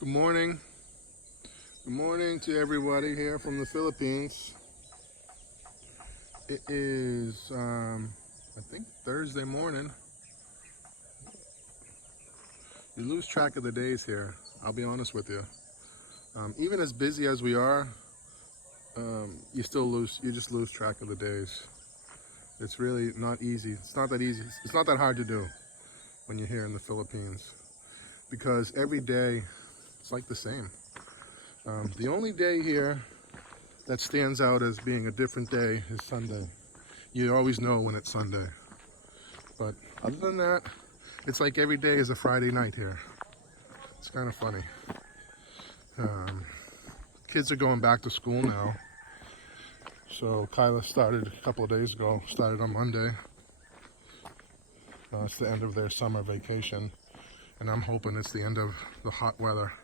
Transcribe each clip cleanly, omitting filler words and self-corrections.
Good morning. Good morning to everybody here from the Philippines. It is, I think, Thursday morning. You lose track of the days here, I'll be honest with you. Even as busy as we are, you just lose track of the days. It's really not easy. It's not that easy. It's not that hard to do when you're here in the Philippines, because every day it's like the same. The only day here that stands out as being a different day is Sunday. You always know when it's Sunday. But other than that, it's like every day is a Friday night here. It's kind of funny. Kids are going back to school now. So Kyla started a couple of days ago, started on Monday. It's the end of their summer vacation. And I'm hoping it's the end of the hot weather.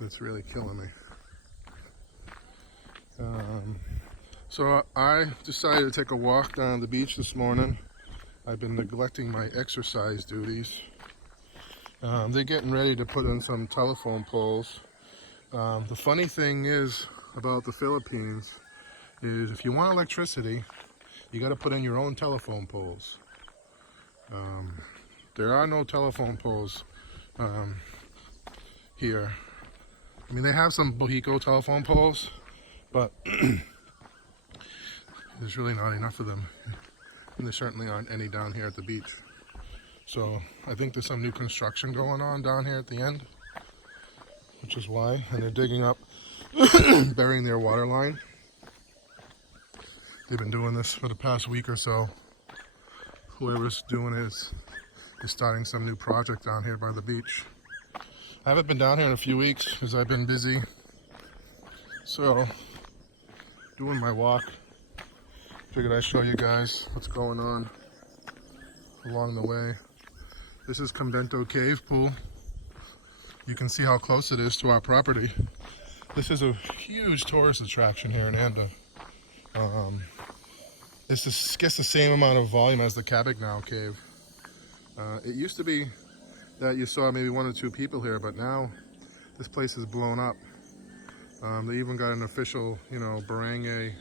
It's really killing me. So I decided to take a walk down the beach this morning. I've been neglecting my exercise duties. They're getting ready to put in some telephone poles. The funny thing is about the Philippines is if you want electricity, you got to put in your own telephone poles. There are no telephone poles here. I mean, they have some Bohico telephone poles, but there's really not enough of them. And there certainly aren't any down here at the beach. So I think there's some new construction going on down here at the end, which is why. And they're digging up, burying their water line. They've been doing this for the past week or so. Whoever's doing it is starting some new project down here by the beach. I haven't been down here in a few weeks because I've been busy. So, doing my walk. Figured I'd show you guys what's going on along the way. This is Convento Cave Pool. You can see how close it is to our property. This is a huge tourist attraction here in Anda. It's gets the same amount of volume as the Cabignau Cave. It used to be that you saw maybe one or two people here, but now this place is blown up. They even got an official, barangay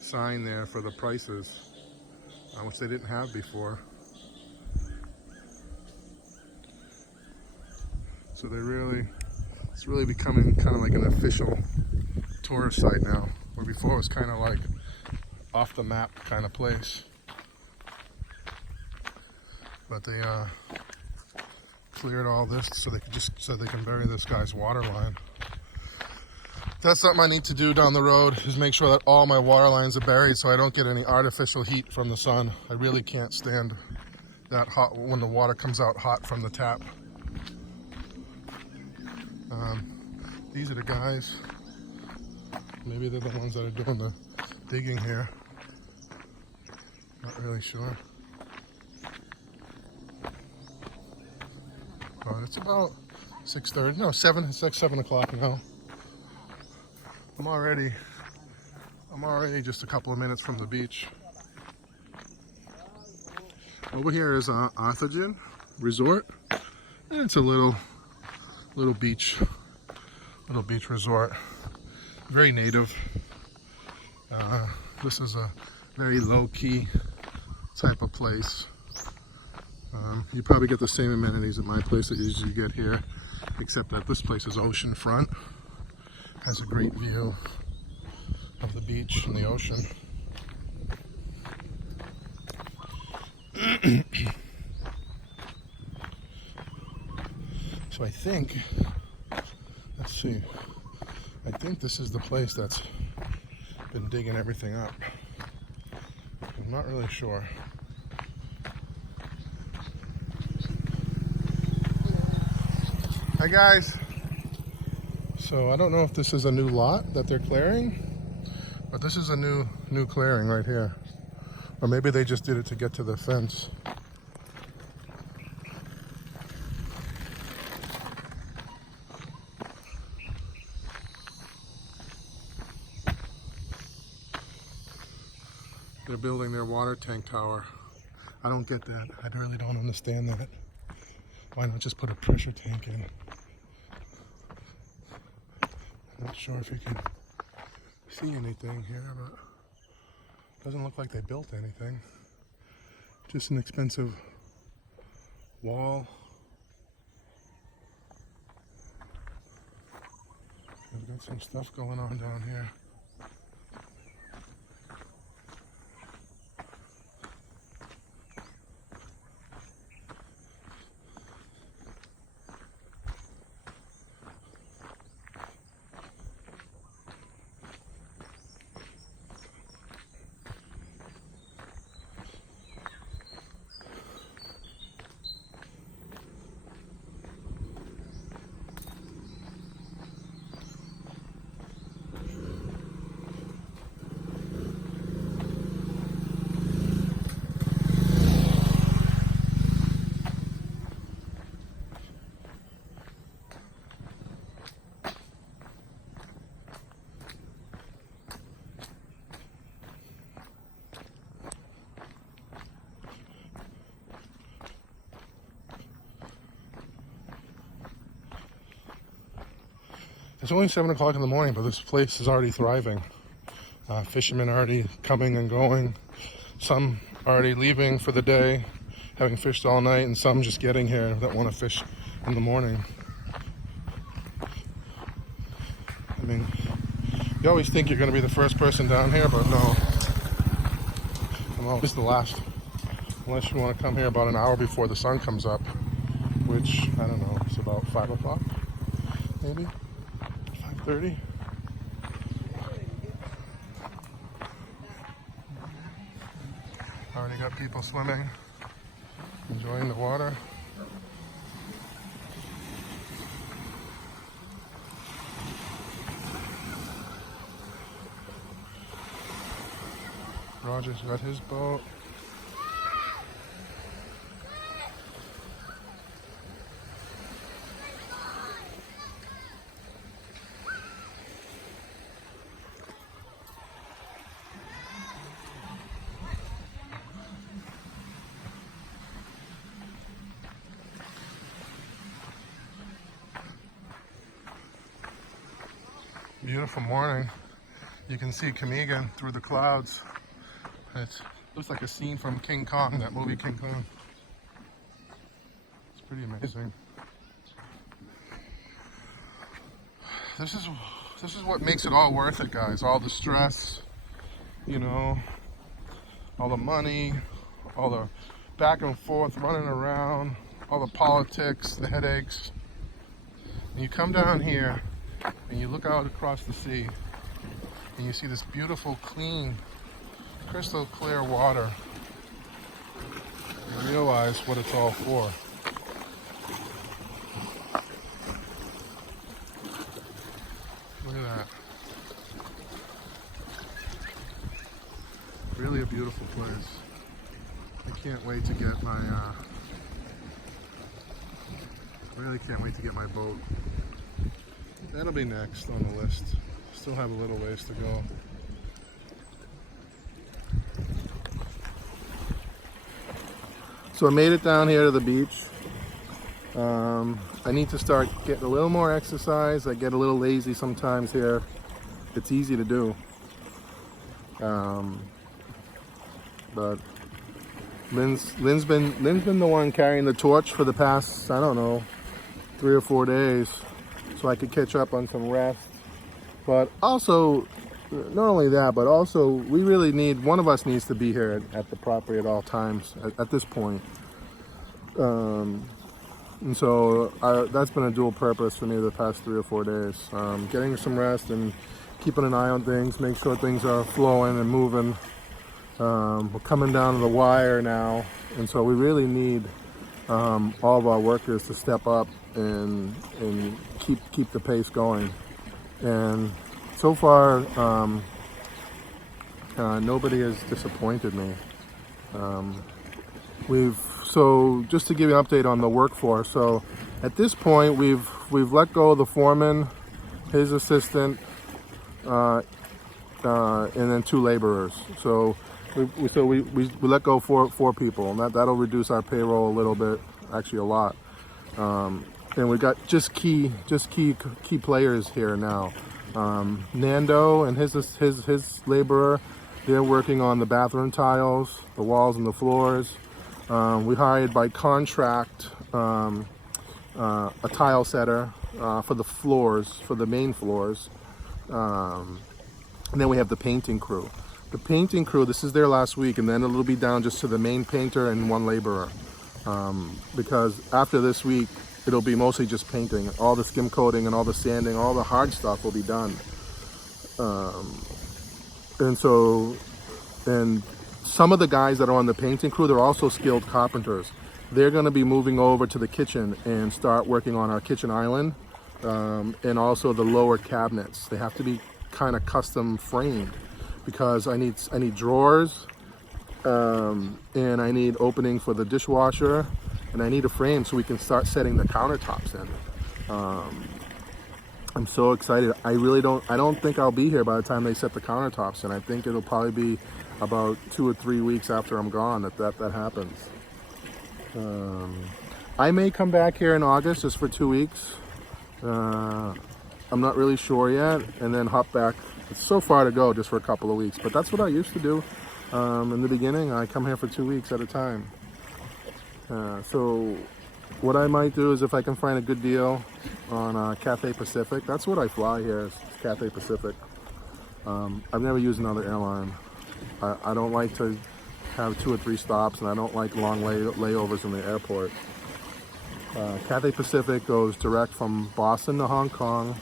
sign there for the prices, which they didn't have before. So it's really becoming kind of like an official tourist site now, where before it was kind of like off the map kind of place. But they cleared all this so they can bury this guy's water line. That's something I need to do down the road, is make sure that all my water lines are buried so I don't get any artificial heat from the sun. I really can't stand that hot when the water comes out hot from the tap. These are the guys. Maybe they're the ones that are doing the digging here. Not really sure. But it's about 6:30. No, 7. It's like 7 o'clock now. I'm already just a couple of minutes from the beach. Over here is Arthagen Resort, and it's a little beach resort. Very native. This is a very low-key type of place. You probably get the same amenities at my place that you usually get here, except that this place is oceanfront. Has a great view of the beach and the ocean. So I think this is the place that's been digging everything up. I'm not really sure. Hi guys. So I don't know if this is a new lot that they're clearing, but this is a new clearing right here. Or maybe they just did it to get to the fence. They're building their water tank tower. I don't get that. I really don't understand that. Why not just put a pressure tank in? Not sure if you can see anything here, but doesn't look like they built anything. Just an expensive wall. We've got some stuff going on down here. It's only 7 o'clock in the morning, but this place is already thriving. Fishermen already coming and going. Some already leaving for the day, having fished all night, and some just getting here that want to fish in the morning. I mean, you always think you're going to be the first person down here, but no. I'm always the last. Unless you want to come here about an hour before the sun comes up, which, I don't know, it's about 5 o'clock, maybe? 5:30. Already got people swimming, enjoying the water. Roger's got his boat. Beautiful morning. You can see Kamigan through the clouds. It looks like a scene from King Kong, that movie King Kong. It's pretty amazing. This is what makes it all worth it, guys. All the stress, you know, all the money, all the back and forth running around, all the politics, the headaches. And you come down here and you look out across the sea and you see this beautiful, clean, crystal clear water. You realize what it's all for. Look at that. Really a beautiful place. I can't wait to get my, really can't wait to get my boat. That'll be next on the list. Still have a little ways to go. So I made it down here to the beach. I need to start getting a little more exercise. I get a little lazy sometimes here. It's easy to do. But Lynn's been the one carrying the torch for the past, I don't know, 3 or 4 days, so I could catch up on some rest. But also, not only that, but also we really need, one of us needs to be here at the property at all times at this point. And so that's been a dual purpose for me the past 3 or 4 days. Getting some rest and keeping an eye on things, make sure things are flowing and moving. We're coming down to the wire now, and so we really need all of our workers to step up and keep the pace going. And so far, nobody has disappointed me. So just to give you an update on the workforce. So at this point, we've let go of the foreman, his assistant, and then 2 laborers. So we let go 4 people, and that'll reduce our payroll a little bit, actually a lot. And we got just key players here now. Nando and his laborer, they're working on the bathroom tiles, the walls and the floors. We hired by contract a tile setter for the floors, for the main floors. And then we have the painting crew. The painting crew, this is their last week, and then it'll be down just to the main painter and one laborer. Because after this week, it'll be mostly just painting. All the skim coating and all the sanding, all the hard stuff will be done. And some of the guys that are on the painting crew, they're also skilled carpenters. They're gonna be moving over to the kitchen and start working on our kitchen island, and also the lower cabinets. They have to be kind of custom framed because I need drawers, and I need opening for the dishwasher, and I need a frame so we can start setting the countertops in. I'm so excited. I don't think I'll be here by the time they set the countertops in. I think it'll probably be about 2 or 3 weeks after I'm gone that happens. I may come back here in August just for 2 weeks. I'm not really sure yet, and then hop back. It's so far to go just for a couple of weeks, but that's what I used to do. In the beginning, I come here for 2 weeks at a time. So what I might do is, if I can find a good deal on Cathay Pacific, that's what I fly here, is Cathay Pacific. I've never used another airline. I don't like to have 2 or 3 stops, and I don't like long layovers in the airport. Cathay Pacific goes direct from Boston to Hong Kong,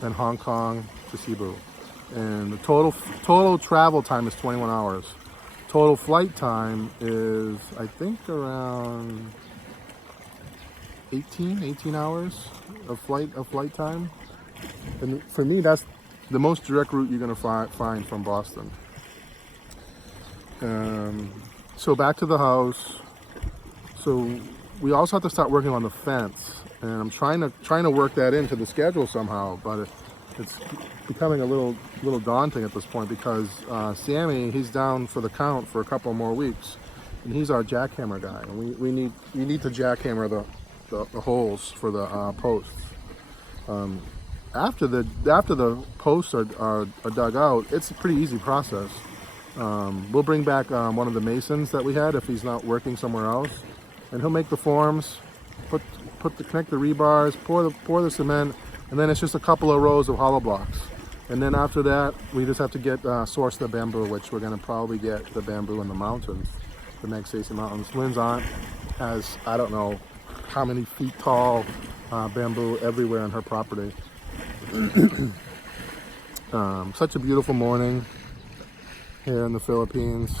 and Hong Kong to Cebu. And the total travel time is 21 hours. Total flight time is, I think, around 18 hours of flight time. And for me, that's the most direct route you're gonna find from Boston. So back to the house. So we also have to start working on the fence, and I'm trying to work that into the schedule somehow, but it's becoming a little daunting at this point because Sammy, he's down for the count for a couple more weeks, and he's our jackhammer guy, and we need to jackhammer the holes for the posts. After the posts are dug out, it's a pretty easy process. We'll bring back one of the masons that we had if he's not working somewhere else, and he'll make the forms, connect the rebars, pour the cement, and then it's just a couple of rows of hollow blocks. And then after that, we just have to source the bamboo, which we're gonna probably get the bamboo in the mountains, the Magsaysay Mountains. Lynn's aunt has, I don't know how many feet tall bamboo everywhere on her property. Such a beautiful morning here in the Philippines.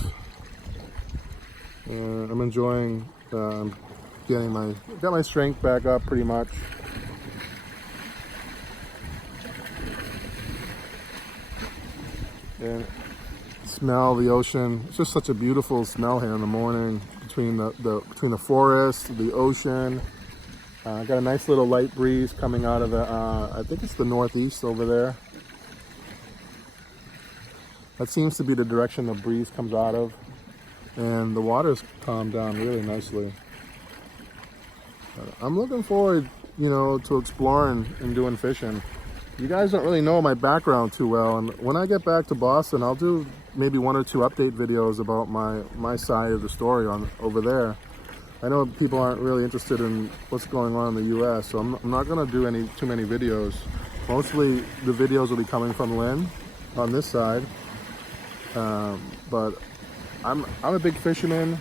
I'm enjoying got my strength back up pretty much. And smell the ocean. It's just such a beautiful smell here in the morning between the forest, the ocean. Got a nice little light breeze coming out of I think it's the northeast over there. That seems to be the direction the breeze comes out of. And the water's calmed down really nicely. I'm looking forward, to exploring and doing fishing. You guys don't really know my background too well, and when I get back to Boston, I'll do maybe 1 or 2 update videos about my side of the story over there. I know people aren't really interested in what's going on in the U.S., so I'm not going to do too many videos. Mostly the videos will be coming from Lynn on this side, but I'm a big fisherman.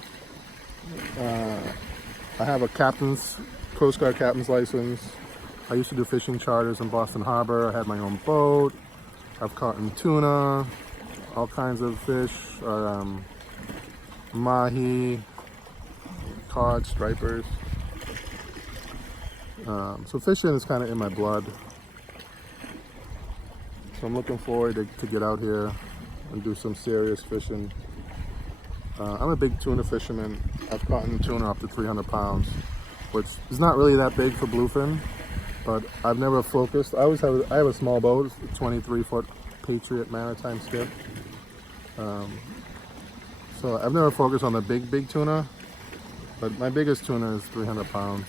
I have a Coast Guard captain's license. I used to do fishing charters in Boston Harbor. I had my own boat. I've caught tuna, all kinds of fish, mahi, cod, stripers. So fishing is kind of in my blood. So I'm looking forward to get out here and do some serious fishing. I'm a big tuna fisherman. I've caught tuna up to 300 pounds, which is not really that big for bluefin, but I've never focused. I have a small boat, a 23-foot Patriot Maritime skiff. So I've never focused on the big tuna, but my biggest tuna is 300 pounds.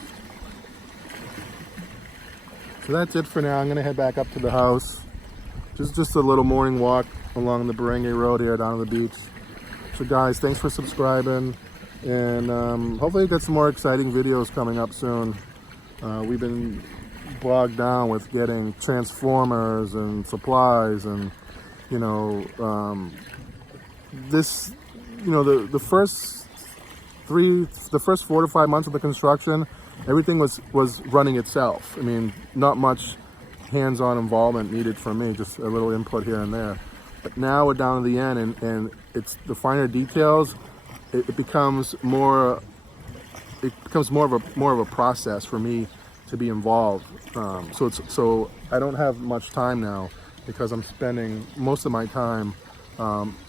So that's it for now. I'm gonna head back up to the house. just a little morning walk along the Barangay Road here down to the beach. So guys, thanks for subscribing, and hopefully we get some more exciting videos coming up soon. We've been bogged down with getting transformers and supplies, and you know, this, you know, the first 4 to 5 months of the construction, everything was running itself. I mean, not much hands-on involvement needed from me, just a little input here and there. But now we're down to the end, and it's the finer details. It becomes more of a process for me to be involved. So I don't have much time now, because I'm spending most of my time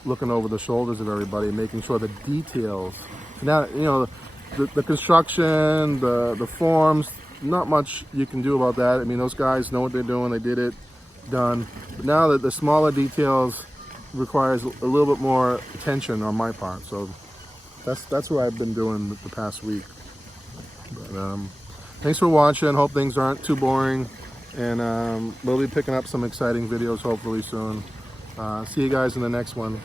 looking over the shoulders of everybody, making sure the details. Now, you know, the construction, the forms, not much you can do about that. I mean, those guys know what they're doing. They did it, done. But now that the smaller details requires a little bit more attention on my part. So that's what I've been doing the past week. But thanks for watching. Hope things aren't too boring, and we'll be picking up some exciting videos hopefully soon. See you guys in the next one.